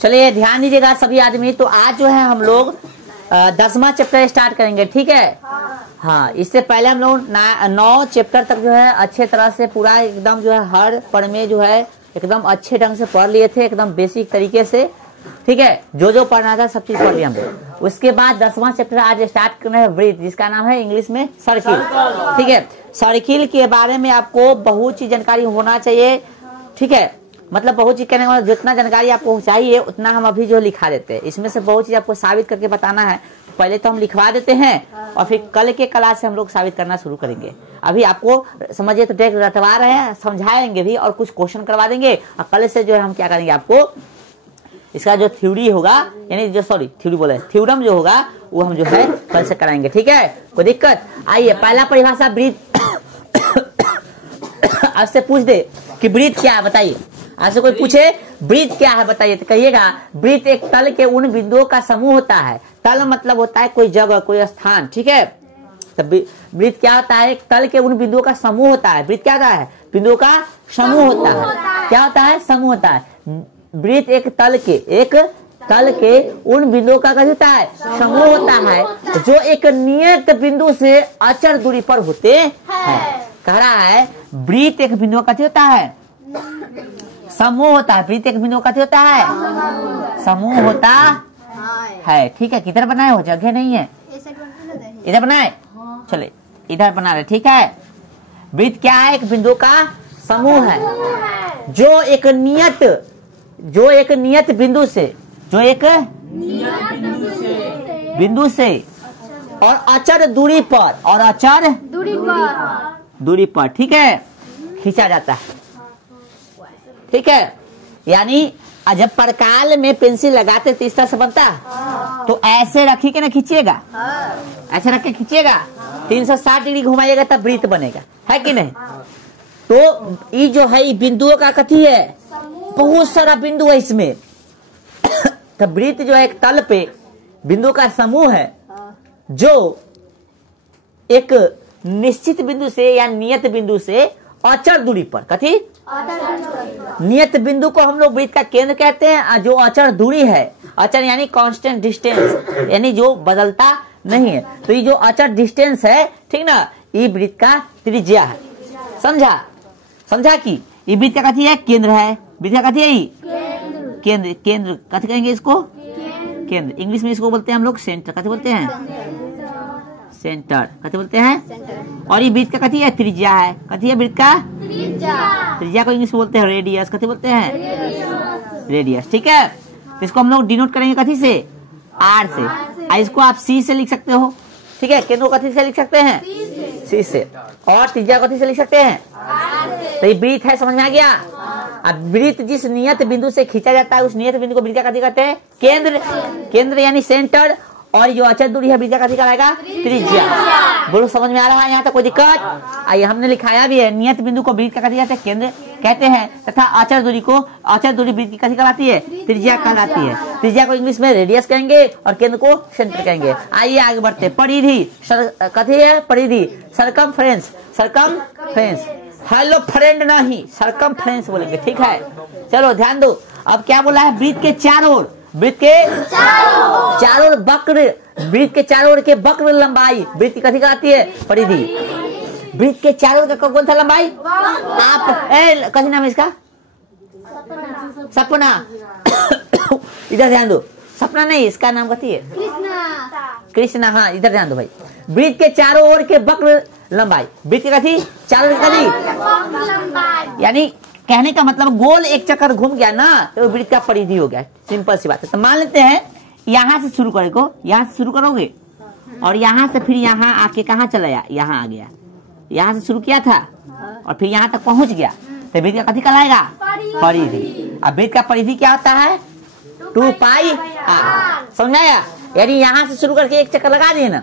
चलिए ध्यान दीजिएगा सभी आदमी। तो आज जो है हम लोग 10वां चैप्टर स्टार्ट करेंगे, ठीक है। हाँ, इससे पहले हम लोग 9 चैप्टर तक जो है अच्छे तरह से पूरा एकदम जो है हर पढ़ में जो है एकदम अच्छे ढंग से पढ़ लिए थे, एकदम बेसिक तरीके से, ठीक है। जो पढ़ना था सब चीज पढ़ लिया हम लोग। उसके बाद 10वां चैप्टर आज स्टार्ट करना है ब्रीथ, जिसका नाम है इंग्लिश में सर्किल, ठीक है। सर्किल के बारे में आपको बहुत सी जानकारी होना चाहिए, ठीक है। मतलब बहुत चीज कहने का जितना जानकारी आपको चाहिए उतना हम अभी जो लिखा देते हैं। इसमें से बहुत चीज आपको साबित करके बताना है। पहले तो हम लिखवा देते हैं और फिर कल के क्लास से हम लोग साबित करना शुरू करेंगे। अभी आपको समझिए तो डायरेक्ट रटवा रहे हैं, समझाएंगे भी और कुछ क्वेश्चन करवा देंगे। और कल से जो है हम क्या करेंगे, आपको इसका जो थ्योरी होगा, यानी जो थ्योरी बोले थ्योरम जो होगा वो हम जो है कल से कराएंगे, ठीक है। कोई दिक्कत? आइए, पहला परिभाषा ब्रीथ। आपसे पूछ दे कि ब्रीथ क्या है, बताइए। आपसे कोई पूछे ब्रीथ क्या है बताइए, तो कहिएगा ब्रीथ एक तल के उन बिंदुओं का समूह होता है। तल मतलब होता है कोई जगह, कोई स्थान, ठीक है। तो ब्रीथ क्या होता है? एक तल के उन बिंदुओं का समूह होता है। ब्रीथ क्या होता है? बिंदुओं का समूह होता है। क्या होता है? समूह होता है। ब्रीथ एक तल के उन बिंदुओं का क्या होता है? समूह होता है, जो एक नियत बिंदु से अचर दूरी पर होते हैं। कह रहा है ब्रीथ एक बिंदु का होता है, समूह होता है। ब्रीथ एक बिंदु का होता है, समूह होता है, ठीक है। किधर बनाए हो? जगह नहीं है, इधर बनाए। चले इधर बना रहे, ठीक है। ब्रीथ क्या है? एक बिंदु का समूह है, जो एक नियत बिंदु से, जो एक बिंदु से और अचर दूरी पर, ठीक है, खींचा जाता है, ठीक है। यानी जब परकाल में पेंसिल लगाते तो इस तरह से बनता है, तो ऐसे रखी के ना खींचिएगा, ऐसे रख के खींचिएगा, 360 डिग्री घुमाइएगा तब ब्रीथ बनेगा, है कि नहीं। तो ये जो है बिंदुओं का कथी है? बहुत सारा बिंदु है इसमें। तो ब्रीथ जो है एक तल पे बिंदु का समूह है, जो एक निश्चित बिंदु से या नियत बिंदु से अचर दूरी पर, कथी? नियत बिंदु को हम लोग ब्रीथ का केंद्र कहते हैं। जो अचर दूरी है, अचर यानी कांस्टेंट डिस्टेंस, यानी जो बदलता नहीं है। तो ये जो अचर डिस्टेंस है, ठीक ना, ये ब्रीथ का त्रिज्या है। समझा कि ये ब्रीथ का कथी है? केंद्र है। ब्रीथ का कथी है? केंद्र कथी कहेंगे इसको? केंद्र। इंग्लिश में इसको बोलते हैं हम लोग सेंटर। कथी बोलते हैं? सेंटर। कथी बोलते हैं? और ये ब्रीथ का कथी है? त्रिज्या है। कथी है ब्रीथ का? त्रिज्या को इंग्लिश में बोलते हैं रेडियस। कथी बोलते हैं? रेडियस, ठीक है। तो इसको हम लोग डिनोट करेंगे कथी से? आर से। इसको आप सी से लिख सकते हो, ठीक है। केंद्र को कथी से लिख सकते हैं? सी से। और त्रिज्या कथी से लिख सकते हैं? तो ये ब्रीथ है, समझ में आ गया। अब ब्रीथ जिस नियत बिंदु से खींचा जाता है, उस नियत बिंदु को ब्रीथ का कथी कहते हैं? केंद्र यानी सेंटर। और जो अचर दूरी है ब्रीथ का कथी कहलाएगा? त्रिज्या। बोलो, समझ में आ रहा है यहाँ तक? कोई दिक्कत? आइए, हमने लिखाया भी है, नियत बिंदु को ब्रीथ का कथी कहते हैं? केंद्र कहते हैं, तथा अचर दूरी ब्रीथ की कथी कहलाती है? त्रिज्या कहलाती है। त्रिज्या को इंग्लिश में रेडियस कहेंगे और केंद्र को सेंटर कहेंगे। आइए आगे बढ़ते। परिधि कथी है? परिधि सरकमफ्रेंस। हेलो फ्रेंड नहीं, सरकमफ्रेंस बोलेंगे, ठीक है। चलो ध्यान दो। अब क्या बोला है? ब्रीथ के चारों ओर, ब्रीथ के चारों ओर वक्र, ब्रीथ के चारों ओर के वक्र लंबाई ब्रीथ की कथी कहलाती है? परिधि। ब्रीथ के चारों ओर का कौन सा लंबाई? आप कथी नाम है इसका? सपना। इधर ध्यान दो। सपना नहीं, इसका नाम कथी है? कृष्णा। हाँ, इधर ध्यान दो भाई। ब्रीथ के चारों ओर के वक्र लंबाई, ब्रीथ की कथी? चारों ओर कथी? यानी कहने का मतलब गोल एक चक्कर घूम गया ना, तो ब्रीथ का परिधि हो गया। सिंपल सी बात है। तो मान लेते हैं यहाँ से शुरू करेगो, यहाँ से शुरू करोगे और यहाँ से फिर यहाँ आके कहाँ चला गया? यहाँ आ गया। यहाँ से शुरू किया था और फिर यहाँ तक पहुंच गया, तो ब्रीथ का कथी कहलाएगा? परिधि। अब ब्रीथ का परिधि क्या होता है? 2πr। समझ आया? यानी यहाँ से शुरू करके एक चक्कर लगा दिए ना,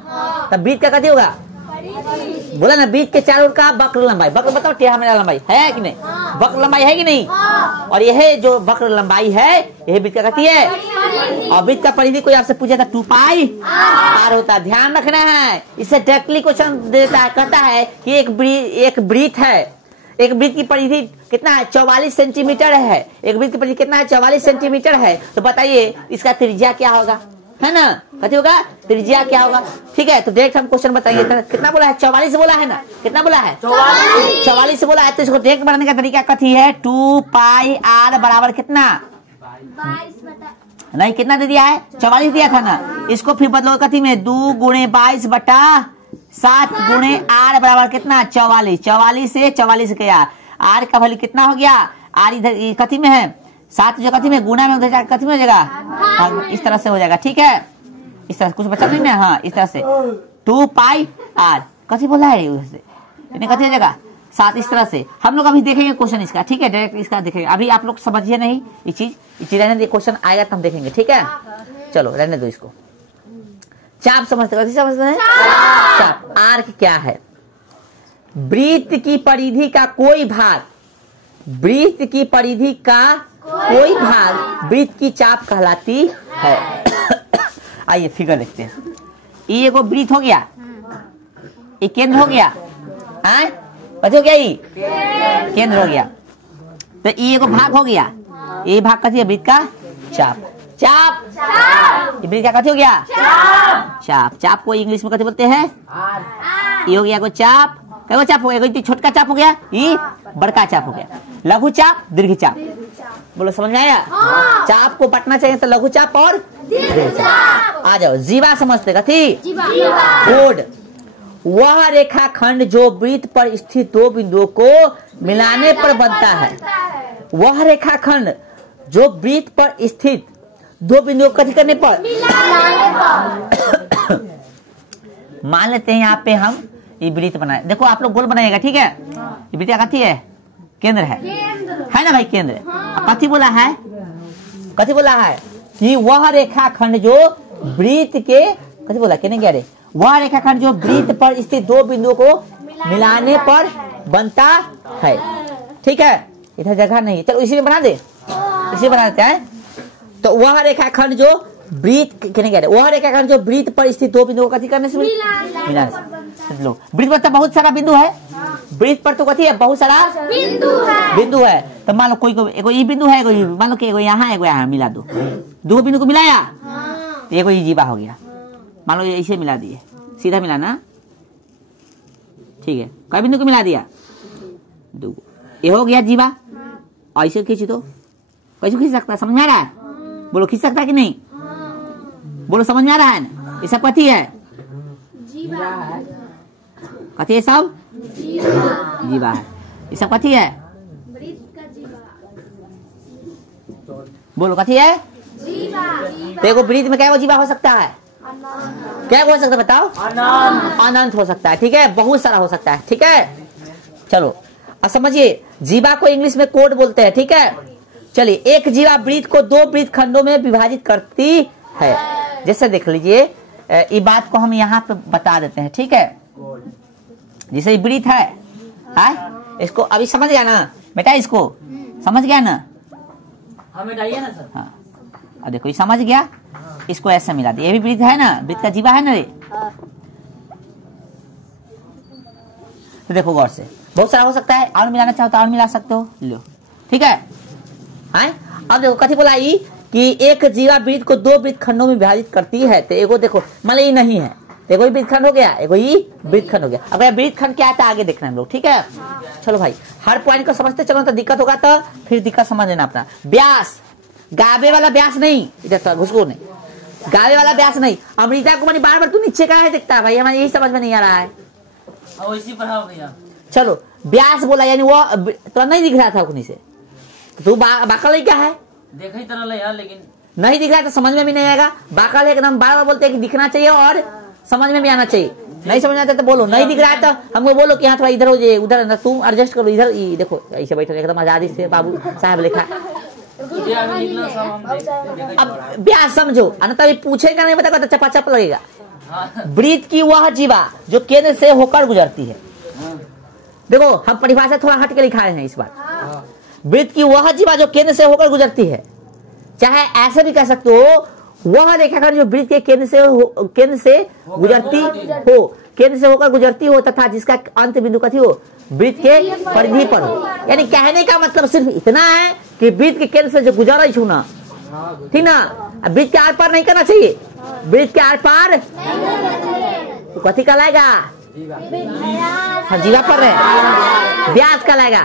तब ब्रीथ का कथी होगा? बोला ना, ब्रीथ के चारों ओर का वक्र लंबाई। वक्र बताओ, टेढ़ा मेढ़ा लंबाई है कि नहीं? वक्र लंबाई है कि नहीं? और यह जो वक्र लंबाई है, यह ब्रीथ का कथी है? और ब्रीथ का परिधि कोई आपसे पूछा था 2πr होता है। ध्यान रखना है, इससे डायरेक्टली क्वेश्चन देता है, कहता है कि एक ब्रीथ है, एक वृत्त की परिधि कितना है? 44 सेंटीमीटर है। एक वृत्त की परिधि कितना है? 44 सेंटीमीटर है। तो बताइए इसका त्रिज्या क्या होगा, है ना? कथी होगा? त्रिज्या क्या होगा? ठीक है, तो डायरेक्ट हम क्वेश्चन बताइए। कितना बोला है? 44 बोला है ना? कितना बोला है? 44 बोला है। तो इसको डायरेक्ट बनाने का तरीका कथी है? 2 पाई r बराबर कितना? नहीं, कितना दे दिया है? 44 दिया था ना। इसको फिर बदलो कथी में? 2 गुणे 22 बटा 7 गुणे r बराबर कितना? 44। 44 से 44 गया, r का वैल्यू कितना हो गया? r इधर कथी में है? 7 जो कथी में गुना में, उधर कथी में हो जाएगा? हाँ, इस तरह से हो जाएगा। ठीक है, इस तरह कुछ बचा नहीं ना? हाँ, इस तरह से 2 पाई r कथी बोला है? कथी हो जाएगा? 7। इस तरह से हम लोग अभी देखेंगे क्वेश्चन इसका। ठीक है, डायरेक्ट इसका देखेंगे। अभी आप लोग समझिए नहीं ये चीज रहने दे, क्वेश्चन आएगा तो हम देखेंगे। ठीक है, चलो रहने दो इसको। चाप समझते हैं? चाप आर्क क्या है? वृत्त की परिधि का कोई भाग, वृत्त की परिधि का कोई भाग वृत्त की चाप कहलाती है। आइए फिगर देखते हैं। ये एगो वृत्त हो गया, ये केंद्र हो गया, कथी हो गया? ये केंद्र हो गया। तो ये एगो भाग हो गया, ये भाग कथी है? वृत्त का चाप। चाप ये वृत्त का कथी हो गया? चाप। चाप को इंग्लिश में कथी बोलते हैं? ये हो गया एगो चाप। क्या चाप हो गया? छोटका चाप हो गया, ये बड़का चाप हो गया। लघु चाप, दीर्घ चाप। बोलो समझ में आया? चाप को बटना चाहिए तो लघु चाप और दीर्घ चाप। आ जाओ, जीवा समझते? कथी? कोड वह रेखाखंड जो वृत्त पर स्थित दो बिंदुओं को मिलाने पर बनता है। वह रेखाखंड जो वृत्त पर स्थित दो बिंदुओं को कथी करने पर? मान लेते हैं यहाँ पे हम ये वृत्त बनाए। देखो आप लोग गोल बनाइएगा। ठीक है, ये वृत्त कथी है? केंद्र है ना भाई? केंद्र। कथी बोला है? कथी बोला है? कि वह रेखाखंड जो वृत्त के कथी बोला? कहने क्या रे? वह रेखाखंड जो वृत्त पर स्थित दो बिंदुओं को मिलाने पर बनता है। ठीक है, इधर जगह नहीं है, चलो इसी में बना दे, इसी बना देते हैं। तो वह रेखाखंड जो वृत्त कहने क्या रे? वह रेखाखंड जो वृत्त पर स्थित दो बिंदुओं को कथी करने से मिलाने से। लो, वृत्त पर तो बहुत सारा बिंदु है। वृत्त पर तो कथी है? बहुत सारा बिंदु है। तो मान लो कोई एगो ये बिंदु है, मान लो कि एगो यहाँ एगो यहाँ, मिला दो। दो बिंदु को मिलाया, एगो ये जीवा हो गया। मान लो इसे मिला दिए, सीधा मिलाना। ठीक है, कई बिंदु को मिला दिया? दो। ये हो गया जीवा। ऐसे खींच दो, कैसे खींच सकता है? समझ में आ रहा है? बोलो खींच सकता है कि नहीं? बोलो समझ में आ रहा है? ये सब कथी है? कथी है? सब जीवा है। ये सब कथी है? बोलो कथी है? देखो वृत्त में क्या जीवा हो सकता है? क्या हो सकता है बताओ? अनंत हो सकता है। ठीक है, बहुत सारा हो सकता है। ठीक है, चलो अब समझिए। जीवा को इंग्लिश में कोड बोलते हैं। ठीक है, चलिए। एक जीवा वृत्त को दो वृत्त खंडों में विभाजित करती है। जैसे देख लीजिए, ये बात को हम यहाँ पे बता देते हैं। ठीक है, जैसे वृत्त है, इसको अभी समझ गया ना बेटा? इसको समझ गया ना? हमें डालिए ना सर। हाँ, अब देखो ये समझ गया। इसको ऐसे मिला दिया, ये भी वृत्त है ना? वृत्त का जीवा है ना रे? तो देखो गौर से, बहुत सारा हो सकता है। और मिलाना चाहो तो और मिला सकते हो, लो। ठीक है, अब देखो कथी बोला ई कि एक जीवा वृत्त को दो वृत्त खंडों में विभाजित करती है। तो एगो देखो मान ये नहीं है, देखो ये वृत्त खंड हो गया, एगो ये वृत्त खंड हो गया। अगर वृत्त खंड क्या आता है आगे देखना हम लोग। ठीक है, चलो भाई, हर पॉइंट को समझते चलो, तो दिक्कत होगा तो फिर दिक्कत समझ लेना अपना। व्यास, गावे वाला व्यास नहीं, इधर घुसको नहीं, गावे वाला व्यास नहीं। अमृता को बार बार तू नीचे कहाँ है दिखता है भाई? हमारे यही समझ में नहीं आ रहा है। इसी पढ़ाओ भैया। चलो, व्यास बोला यानी वो तो नहीं दिख रहा था उन्हीं से, तू बाकल क्या है? देखा ही तरह यार, लेकिन नहीं दिख रहा तो समझ में भी नहीं आएगा। बाकल एकदम बार बार बोलते हैं कि दिखना चाहिए और समझ में भी आना चाहिए। नहीं समझ आता तो बोलो, नहीं दिख रहा है तो हमको बोलो कि हाँ थोड़ा इधर हो जाए, उधर तुम एडजस्ट करो। इधर देखो ऐसे बैठो एकदम आजादी से, बाबू साहब लिखा। अब व्यास समझो, तभी पूछेगा नहीं बता तो चपाचप लगेगा। वृत्त की वह जीवा जो केंद्र से होकर गुजरती है। देखो हम परिभाषा थोड़ा हट के लिखाए हैं इस बार। वृत्त की वह जीवा जो केंद्र से होकर गुजरती है, चाहे ऐसे भी कह सकते हो, वह रेखाखंड जो वृत्त के केंद्र से गुजरती हो, केंद्र से होकर गुजरती हो तथा जिसका अंत बिंदु कथी हो? वृत्त के परिधि पर हो। यानी कहने का मतलब सिर्फ इतना है कि वृत्त के केंद्र से जो गुजरा छू ना, ठीक ना, वृत्त के आर पार नहीं करना चाहिए। वृत्त के आर पार तो कथी कहलाएगा? हाँ, जीवा पर है, व्यास कहलाएगा।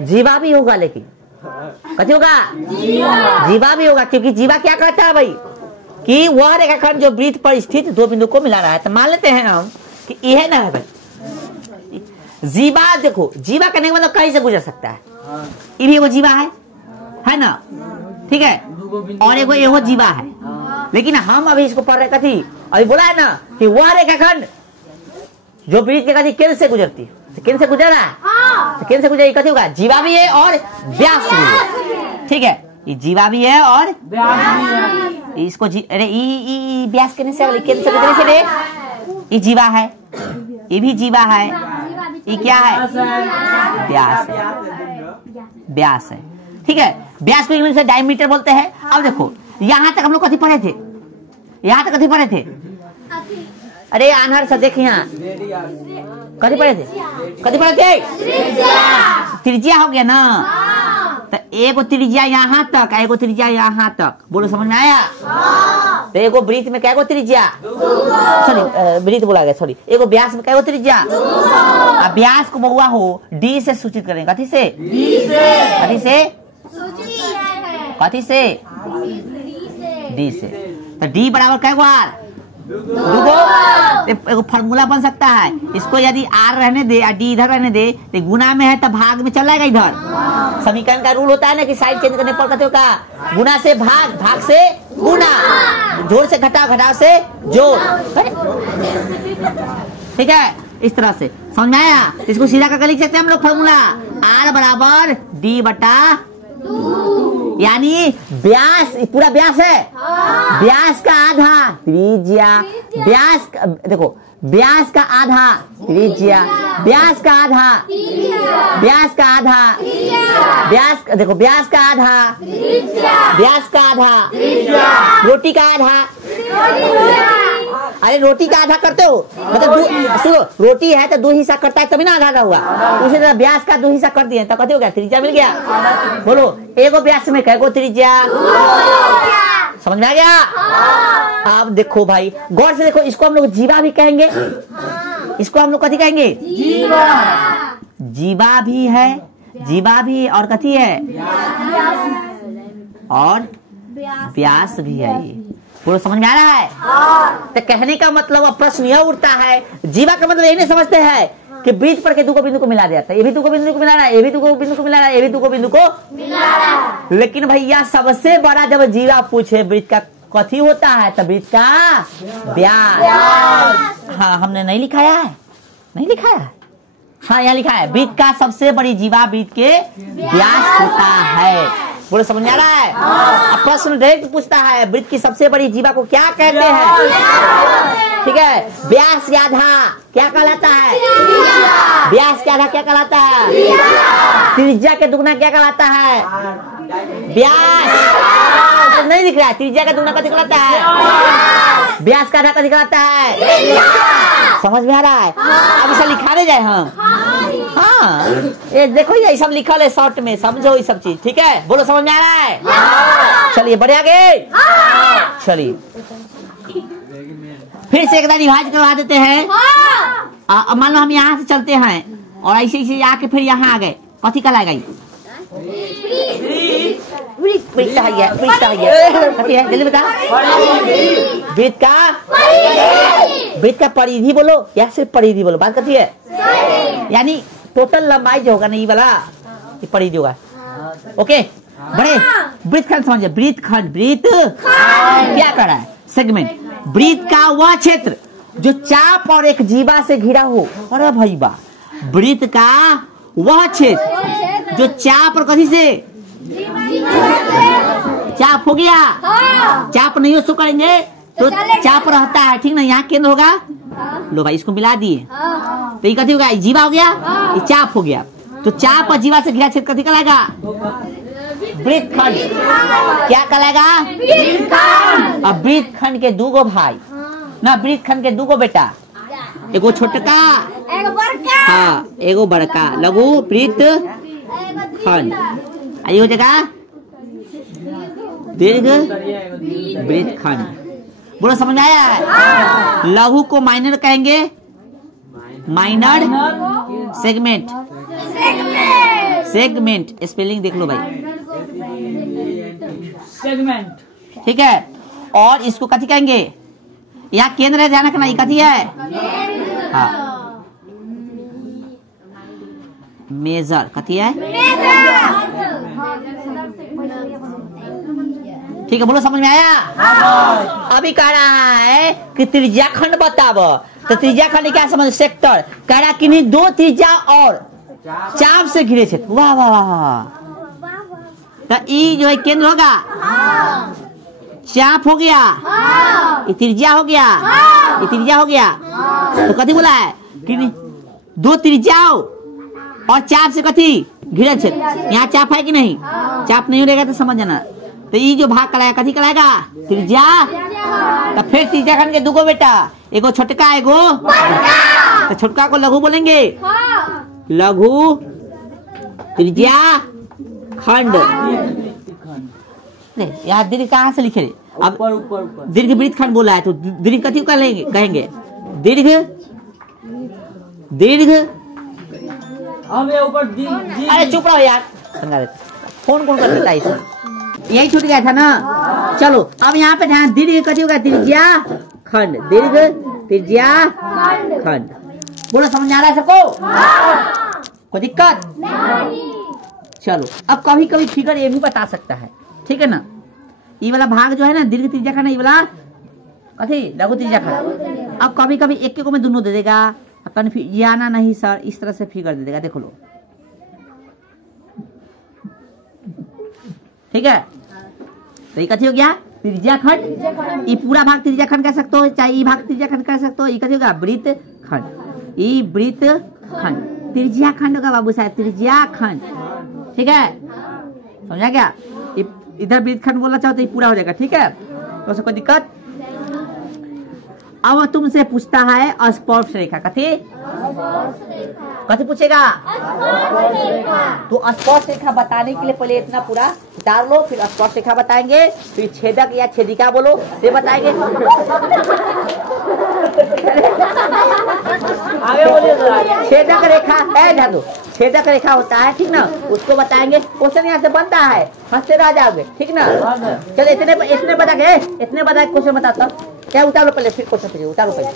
जीवा भी होगा, लेकिन कथी होगा? जीवा भी होगा, क्योंकि जीवा क्या करता है भाई कि वह रेखाखंड जो वृत्त पर स्थित दो बिंदु को मिला रहा है। तो मान लेते हैं हम कि यह ना है भाई जीवा। देखो, जीवा करने का मतलब कहीं से गुजर सकता है, ये भी एगो जीवा है ना, ठीक है, और एगो जीवा है। लेकिन हम अभी इसको पढ़ रहे कथी, अभी बोला है ना कि वह रेखाखंड जो वृत्त के कथी केंद्र से गुजरती है, तो केंद्र से गुजर रहा है, तो केंद्र से गुजर कथी होगा? जीवा भी है और व्यास भी है, ठीक है, ये जीवा भी है और इसको अरे व्यास केंद्र से केंद्र से गुजरने से रे, ये जीवा है, ये भी जीवा है, ये क्या है? व्यास है, व्यास है, ठीक है। व्यास को इंग्लिश में डायमीटर बोलते हैं। अब देखो यहाँ तक हम लोग कथी पढ़े थे? यहाँ तक कथी पढ़े थे? अरे आनहर से देख, यहाँ कथी पढ़े थे? कथी पढ़े थे? त्रिज्या हो गया ना, तो एगो त्रिज्या यहाँ तक, एगो त्रिज्या यहाँ तक, बोलो समझ में आया? तो एगो वृत्त में कैगो त्रिज्या? सॉरी, वृत्त बोला गया, सॉरी, एगो व्यास में कैगो त्रिज्या? अब व्यास को बउआ हो डी से सूचित करेंगे। कथी से? कथी से? कथी से? डी से। तो डी बराबर कैगो आर? एगो फॉर्मूला बन सकता है, इसको यदि आर रहने दे और डी इधर रहने दे, तो गुना में है तो भाग में चल जाएगा। इधर समीकरण का रूल होता है ना कि साइड चेंज करने पर कहते हो का गुना से भाग, भाग से गुना, जोड़ से घटाव, घटाव से जोड़, ठीक है। इस तरह से समझ में आया? इसको सीधा करके लिख सकते हैं हम लोग फॉर्मूला, आर बराबर डी बटा, यानी व्यास, पूरा व्यास है, व्यास का आधा त्रिज्या, व्यास देखो, व्यास का आधा त्रिज्या, व्यास का आधा, व्यास का आधा, व्यास देखो, व्यास का आधा, व्यास का आधा, रोटी का आधा। अरे रोटी का आधा करते हो मतलब सुनो, रोटी है तो दो हिस्सा करता है तभी ना आधा हुआ, उसी तरह व्यास का दो हिस्सा कर दिए तो कथी हो गया? त्रिज्या मिल गया। बोलो एगो व्यास में कैगो त्रिज्या? समझ में आ गया? अब देखो भाई गौर से देखो, इसको हम लोग जीवा भी कहेंगे, इसको हम लोग कथी कहेंगे? जीवा भी है, जीवा भी और कथी है? और व्यास भी है। ये पूरा समझ में आ रहा है? तो कहने का मतलब अब प्रश्न यह उठता है, जीवा का मतलब यही नहीं समझते हैं कि बीच पर के दो बिंदु को मिला देता है, ये भी दो बिंदु को मिला रहा है, ये भी दो बिंदु को मिला रहा है, ये भी दो बिंदु को मिला रहा है। लेकिन भैया सबसे बड़ा जब जीवा पूछे वृत्त का कथी होता है, तो वृत्त का व्यास। हाँ, हमने नहीं लिखाया है, नहीं लिखाया है, हाँ यहाँ लिखा है, वृत्त का सबसे बड़ी जीवा वृत्त के व्यास होता है। बोलो समझ में आ रहा है? अब प्रश्न डायरेक्ट पूछता है, वृत्त की सबसे बड़ी जीवा को क्या कहते हैं? ठीक है, व्यास के आधा क्या कहलाता है? व्यास के आधा क्या कहलाता है? त्रिज्या के दुगना क्या कहलाता है? व्यास। नहीं दिख रहा है, त्रिज्या का दुगना कथी कहलाता है? व्यास का आधा कथी कहलाता है? समझ में आ रहा है? अब इसे लिखाने जाए हम, हाँ ये देखो ये सब लिखल है शॉर्ट में, समझो ये सब चीज, ठीक है? बोलो समझ में आ रहा है? चलिए बढ़े आगे, चलिए फिर से एक बार रिवाज करवा देते हैं। मान लो हम यहाँ से चलते हैं और ऐसे ऐसे आके फिर यहाँ आ गए, कथी का लाएगा? जल्दी बता। वृत्त का परिधि बोलो या सिर्फ परिधि बोलो, बात करती है, यानी टोटल लंबाई जो होगा ना ये वाला, ये परिधि होगा। ओके, बड़े वृत्त खंड समझे, वृत्त खंड, वृत्त क्या कर रहा है? सेगमेंट, वृत्त का वह क्षेत्र जो चाप और एक जीवा से घिरा हो। अरे भाई बा, वृत्त का वह क्षेत्र जो चाप और कथी से? चाप हो गया, चाप नहीं हो सो करेंगे तो चाप रहता है, ठीक ना? यहाँ केंद्र होगा, लो भाई इसको मिला दिए तो ये कथी होगा? जीवा हो गया, ये चाप हो गया। तो चाप और जीवा से घिरा क्षेत्र कथी कहलाएगा? वृत्त खंड। क्या कहलाएगा? अब वृत्त खंड के दूगो भाई ना, वृत्त खंड के दूगो बेटा, एगो छोटका हाँ एगो बड़का लघु वृत्त खंड। आई हो जगह दीर्घ वृत्त खंड। बोलो समझ आया है? लघु को माइनर कहेंगे, माइनर सेगमेंट। सेगमेंट स्पेलिंग देख लो भाई, सेगमेंट। ठीक है। और इसको कथी कहेंगे? यहाँ केंद्र है, ध्यान रखना, ये कथी है? हाँ मेजर। कथी है? ठीक है, बोलो समझ में आया? अभी कह रहा है कि त्रिज्या खंड बताओ, तो त्रिज्या खंड क्या समझ? सेक्टर। कह रहा कि नहीं, दो त्रिज्या और चाप से घिरे क्षेत्र। वाह वाह वाह। तो ई जो है केंद्र होगा, चाप हो गया, ये त्रिज्या हो गया, ये त्रिज्या हो गया। तो कथी बोला है कि दो त्रिज्याओं और चाप से कथी घिरे क्षेत्र। यहाँ चाप है कि नहीं? चाप नहीं रहेगा तो समझ जाना। तो ये जो भाग कराएगा कथी कराएगा? त्रिज्या। तो फिर त्रिज्या खंड के दुगो बेटा, एगो छोटका एगो, तो छोटका को लघु बोलेंगे, लघु त्रिज्या खंड। यहाँ दीर्घ कहाँ से लिखे? अब दीर्घ वृत्त खंड बोला है, तो दीर्घ कथी कहेंगे? दीर्घ दीर्घ। अरे चुप रहो यार, फोन कौन कर देता है इसमें? यही छूट गया था ना। चलो अब यहाँ पे ध्यान, दीर्घ कथी होगा? त्रिज्या खंड। दीर्घ त्रिज्या खंड। बोलो समझ आ रहा है सबको? कोई दिक्कत? चलो अब कभी कभी फिगर ये भी बता सकता है, ठीक है ना? ये वाला भाग जो है ना दीर्घ त्रिज्या खंड, ये वाला कथी? लघु त्रिज्या खंड। अब कभी कभी एक को में दोनों दे देगा, कन्फ्यूजन नहीं सर, इस तरह से फिगर दे देगा। देखो लो, ठीक है। तो ये कथी हो गया? त्रिज्या खंड। ये पूरा भाग त्रिज्या खंड कह सकते हो, चाहे ये भाग त्रिज्या खंड कह सकते हो। ये कथी होगा? वृत्त खंड। ये वृत्त खंड त्रिज्या खंड होगा बाबू साहब, त्रिज्या खंड, ठीक है। समझा क्या? इधर वृत्त खंड बोलना चाहो तो ये पूरा हो जाएगा, ठीक है। तो उससे कोई दिक्कत? अब तुमसे पूछता है स्पर्श रेखा। कथी कथी पूछेगा? तो स्पर्श रेखा बताने के लिए पहले इतना पूरा उतार लो, फिर स्पर्श रेखा बताएंगे, फिर छेदक या छेदिका बोलो ये बताएंगे। आगे बोलिए। छेदक रेखा है जादू, छेदक रेखा होता है, ठीक ना, उसको बताएंगे। क्वेश्चन यहाँ से बनता है, हंसते रह जाओगे, ठीक ना। चलो इतने बता के, इतने बता के क्वेश्चन बताता क्या? उतारो पहले, फिर क्वेश्चन पूछिए, उतारो पहले।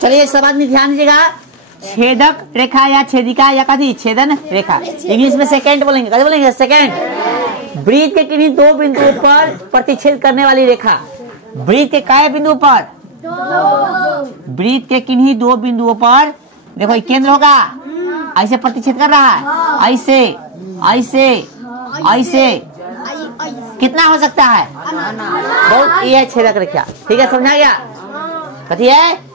चलिए सब आदमी ध्यान दीजिएगा। छेदक रेखा या छेदिका या कथी? छेदन रेखा। इंग्लिश में सेकेंड बोलेंगे। कथी बोलेंगे? सेकेंड। वृत्त के किन्हीं दो बिंदुओं पर प्रतिच्छेद करने वाली रेखा। वृत्त के कई बिंदुओं पर? वृत्त के किन्हीं दो बिंदुओं पर, देखो ये केंद्र होगा, ऐसे प्रतिच्छेद कर रहा है, ऐसे ऐसे ऐसे। कितना हो सकता है? बहुत। ये है छेदक रेखा, ठीक है, समझा गया? कथी है?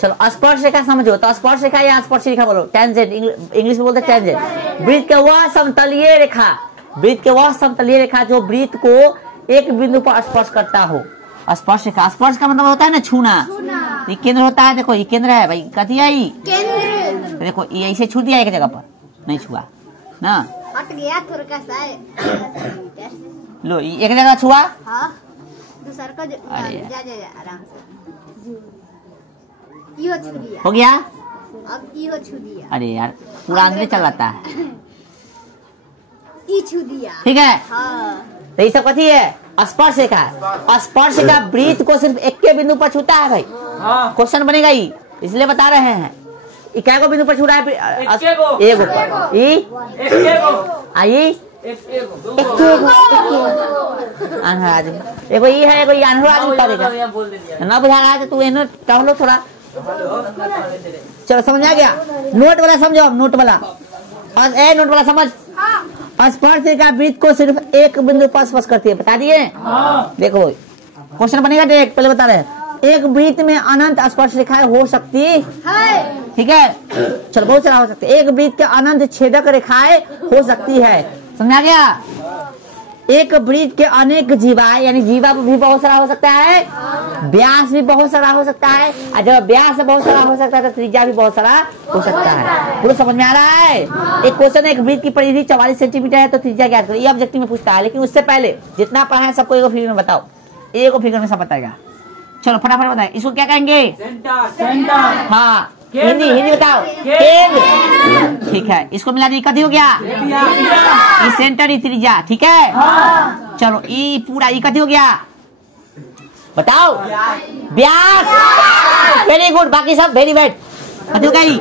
चलो स्पर्श रेखा समझो। तो स्पर्श रेखा या स्पर्श रेखा बोलो, टेंजेंट, इंग्लिश में बोलते हैं टेंजेंट। वृत्त के वह समतलीय रेखा, वृत्त के वह समतलीय रेखा जो वृत्त को एक बिंदु पर स्पर्श करता हो। स्पर्श रेखा, स्पर्श का मतलब होता है ना छूना। ये केंद्र होता है, देखो ये केंद्र है भाई, कथी है ये? केंद्र। देखो ये ऐसे छू दिया एक जगह पर, नहीं छुआ ना, हट गया थोड़ा सा। लो एक जगह छुआ, दूसरा को जा आराम से इहो छू दिया, हो गया। अब इहो छू दिया। अरे यार पूरा अंदर चल जाता है, ई छू दिया, ठीक है। हाँ। तो ये सब कथी है? स्पर्श रेखा। स्पर्श रेखा वृत्त को सिर्फ एक के बिंदु पर छूता है भाई। क्वेश्चन बनेगा ही, इसलिए बता रहे हैं। क्या को बिंदु पर छू रहा है? एगो। एगो ये है, एगो ये अनहरो आदमी पड़ेगा ना, बुझा रहा है तो तू इन्हें टहलो थोड़ा। चलो समझ आ गया? नोट वाला समझो, नोट वाला नोट वाला समझ। स्पर्श रेखा वृत्त को सिर्फ एक बिंदु पर स्पर्श करती है, बता दिए। देखो क्वेश्चन बनेगा डायरेक्ट, पहले बता रहे हैं। एक वृत्त में अनंत स्पर्श रेखाएं हो सकती है, ठीक है। चलो बहुत सारा हो सकती है। एक वृत्त के अनंत छेदक रेखाएं हो सकती है, समझा गया? एक वृत्त के अनेक जीवा यानी जीवा भी बहुत सारा हो सकता है, व्यास भी बहुत सारा हो सकता है, और जब व्यास बहुत सारा हो सकता है तो त्रिज्या भी बहुत सारा हो सकता है। पूरा समझ में आ रहा है? एक क्वेश्चन है, एक वृत्त की परिधि 44 सेंटीमीटर है तो त्रिज्या ज्ञात करो। ये ऑब्जेक्टिव में पूछता है, लेकिन उससे पहले जितना पढ़ा है सबको एक फिगर में बताओ, एक फिगर में सब बताएगा। चलो फटाफट बताए, इसको क्या कहेंगे? सेंटर। हाँ हिंदी बताओ। केंद्र। ठीक है, इसको मिला दी कथी हो गया? ई सेंटर ई त्रिज्या। ठीक है, चलो ई पूरा ई कथी हो गया बताओ? व्यास। वेरी गुड, बाकी सब वेरी बैड। कथी हो गया? ई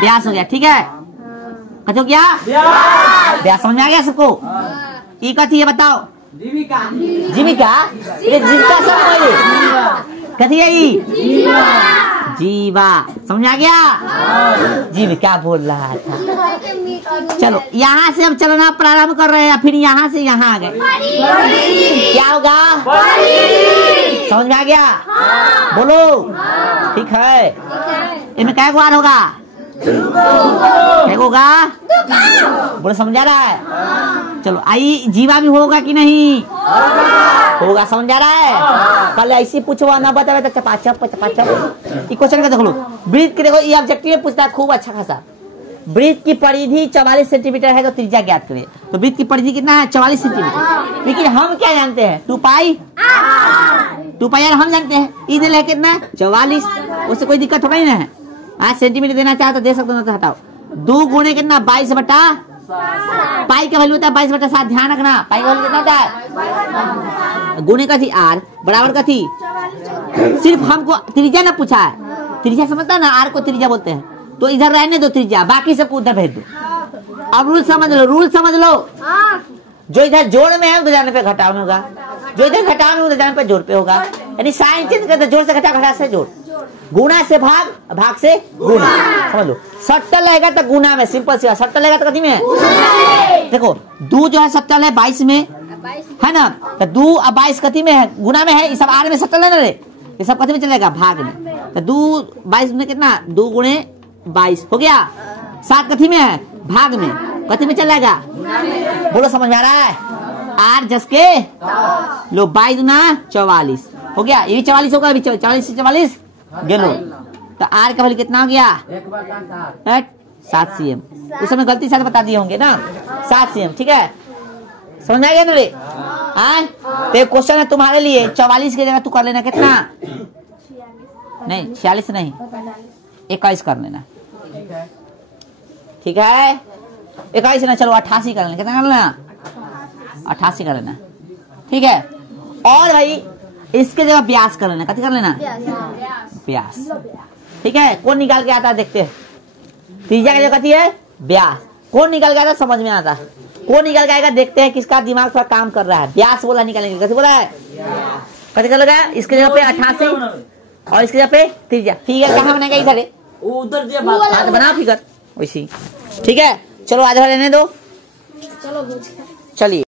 व्यास हो गया। ठीक है, कथी हो गया? व्यास। समझ में आ गया सबको? ई कथी है बताओ? जीविका। ये जीविका सब कोई कथी है? ई जीवा। समझ आ गया? जीविका बोल रहा था। चलो यहाँ से हम चलना प्रारंभ कर रहे हैं, फिर यहाँ से यहाँ आ गए, क्या होगा? समझ में आ गया? बोलो। ठीक है, इनमें क्या गुआर होगा? क्या होगा? बोलो, समझ आ रहा है? चलो आई जीवा भी होगा कि नहीं? होगा। समझ आ रहा है? कल ऐसी पूछवा ना बतावे तो चपाचप क्वेश्चन का देख लो। वृत्त के देखो, ये ऑब्जेक्टिव में पूछता है खूब अच्छा खासा। वृत्त की परिधि 44 सेंटीमीटर है तो त्रिज्या ज्ञात करिए। तो वृत्त की परिधि कितना है? 44 सेंटीमीटर। लेकिन हम क्या जानते हैं? 2 पाई यार हम जानते हैं। इधर है कितना? 44। उससे कोई दिक्कत थोड़ा ही ना है। आज सेंटीमीटर देना चाहे तो दे सकते हो, तो हटाओ। 2 गुणे कितना? 22 बटा पाई का वैल्यू होता है 22/7। ध्यान रखना, पाई का वैल्यू कितना होता है? गुणे का थी आर बराबर का थी। सिर्फ हमको त्रिज्या ना पूछा है, त्रिज्या समझता है ना, आर को त्रिज्या बोलते हैं, तो इधर रहने दो त्रिज्या, बाकी सबको उधर भेज दो। अब रूल समझ लो, रूल समझ लो। जो इधर जोड़ में है उधर जाने पे घटाव में होगा, जो इधर घटाव में उधर जाने पे जोड़ पे होगा। यानी साइन चेंज करते, जोड़ से घटा, घटा से जोड़, गुणा से भाग, भाग से गुणा। समझ लो, सट्टा लगेगा तो गुना में, सिंपल सी बात। सट्टा लगेगा तो कथी में? देखो 2 जो है सट्टा है 22 में है ना, तो 2 और 22 कथी में है? गुना में है। ये सब आर में सट्टा लेना रे, ये सब कथी में चलेगा? भाग में। तो 2 22 में कितना? 2 गुणे 22 हो गया। 7 कथी में है? भाग में। कथी में चलेगा? बोलो, समझ में आ रहा है? आर जस के लो 22 दूना 44 हो गया। ये भी 44 होगा, 44 से 44 गेलो। तो आर का वैल्यू कितना हो गया? 7 cm। उस समय गलती से बता दिए होंगे ना, 7 cm। ठीक है, समझ में आ गया तुझे? तो क्वेश्चन है तुम्हारे लिए, 44 की जगह तू कर लेना कितना? नहीं 46 नहीं, 21 कर लेना। ठीक है, 21 ना, चलो 88 कर लेना। कितना कर लेना? 88 कर लेना। ठीक है, और भाई इसके जगह व्यास कर लेना। कथी कर लेना? व्यास। ठीक है, कौन निकाल के आता है देखते हैं। त्रिज्या की जगह कथी है? व्यास। कौन निकाल के आता समझ में आता? कौन निकाल के आएगा देखते हैं, किसका दिमाग थोड़ा काम कर रहा है। व्यास बोला निकालेंगे। कथी बोला है? कथी कर लगा? इसके जगह पे 88 और इसके जगह पे त्रिज्या। फिगर कहाँ बनेगा? इधर उधर बनाओ फिगर वैसी। ठीक है, चलो आज रहने दो। चलिए।